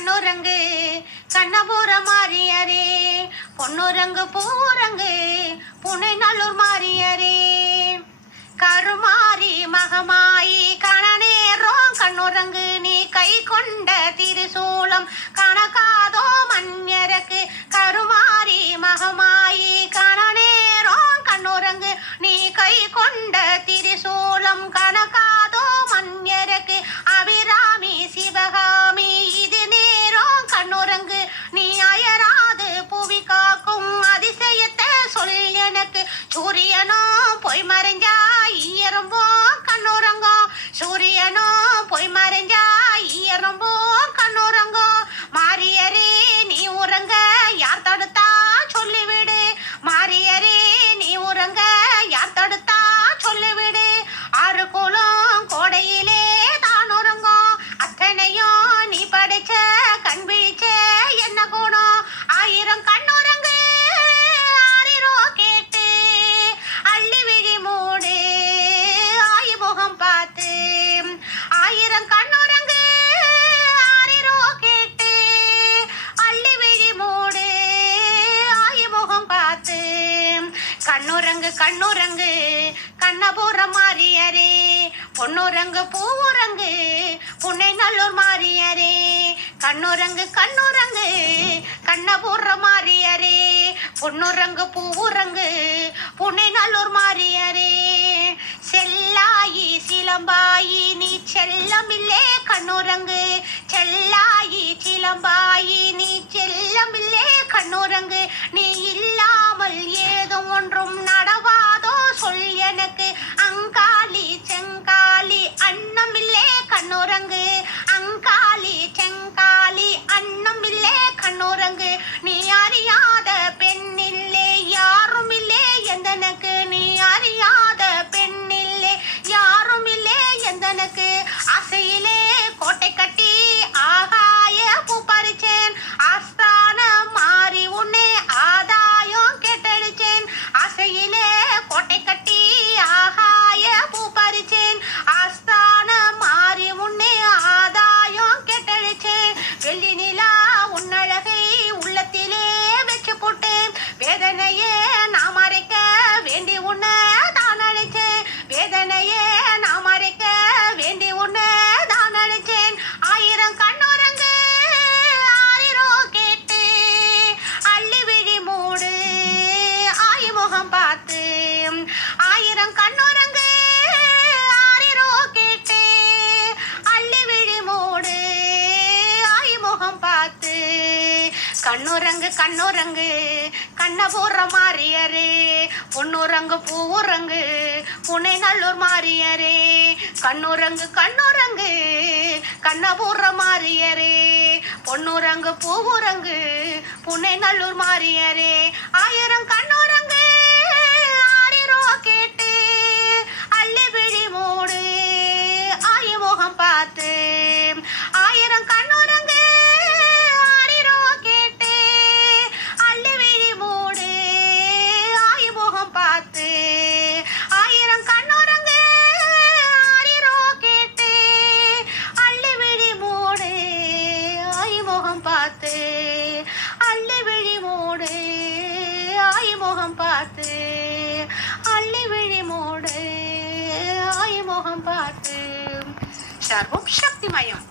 கண்ணுரங்கு கண்ணுரங்கு கண்ணபுர மாறியரே பொன்னுரங்கு பூரங்கு புனை நல்லூர் மாறியரே கருமாரி மகமாயி கணநேரம் கண்ணுரங்கு நீ கை கொண்ட திருசூலம். கணக்காதோ மன்யரக்கு கருமாரி மகமாயி கணநேரம் கண்ணுரங்கு நீ கை கொண்ட திருசூலம். கணக்கா எனக்கு சூரியனோ போய் மறைஞ்சா ஈயரம்போ கண்ணுரங்கோ. சூரியனோ போய் மறைஞ்சா கண்ணுரங்கு கண்ணுரங்கு கண்ணபுரம் மாறியரே பொன்னுரங்கு பூவுரங்கு புன்னை நல்லூர் மாறியரே கண்ணுரங்கு கண்ணுரங்கு கண்ணபுரம் மாறியரே பொன்னுரங்கு பூவுரங்கு புன்னை நல்லூர் மாறியரே செல்லாயி சிலம்பாயி நீ செல்லமில்லே கண்ணுரங்கு செல்லாயி சிலம்பாயி நீ செல்லமில்லே கண்ணுரங்கு நீ இல்லாமல் ஏ ஒன்றும் நடவாதோ சொல் எனக்கு. அங்காளி செங்காளி அன்னமில்லே கண்ணுரங்கு அங்காளி செங்காளி அன்னமில்லே கண்ணுரங்கு நீ அறியாத பெண்ணில்லே யாரும் இல்லே எந்தனக்கு. நீ அறியாத பெண்ணில்லே யாரும் இல்லே எந்தனக்கு. அசை கண்ணுரங்கு கண்ணுரங்கு கண்ண போடுற மாறியரே பொன்னுரங்கு பூவுரங்கு புனை நல்லூர் மாறியரே கண்ணுரங்கு கண்ணுரங்கு கண்ண போடுற மாறியரே பொன்னுரங்கு பூவுரங்கு புனை நல்லூர் மாறியரே ஆயிரம் கண்ணு ஆய்முகம் பார்த்து அள்ளி விழி மூடு ஆய் முகம் பார்த்து. அள்ளி விழி மூடு ஆய் முகம் பார்த்து. சர்வம் சக்தி மயம்.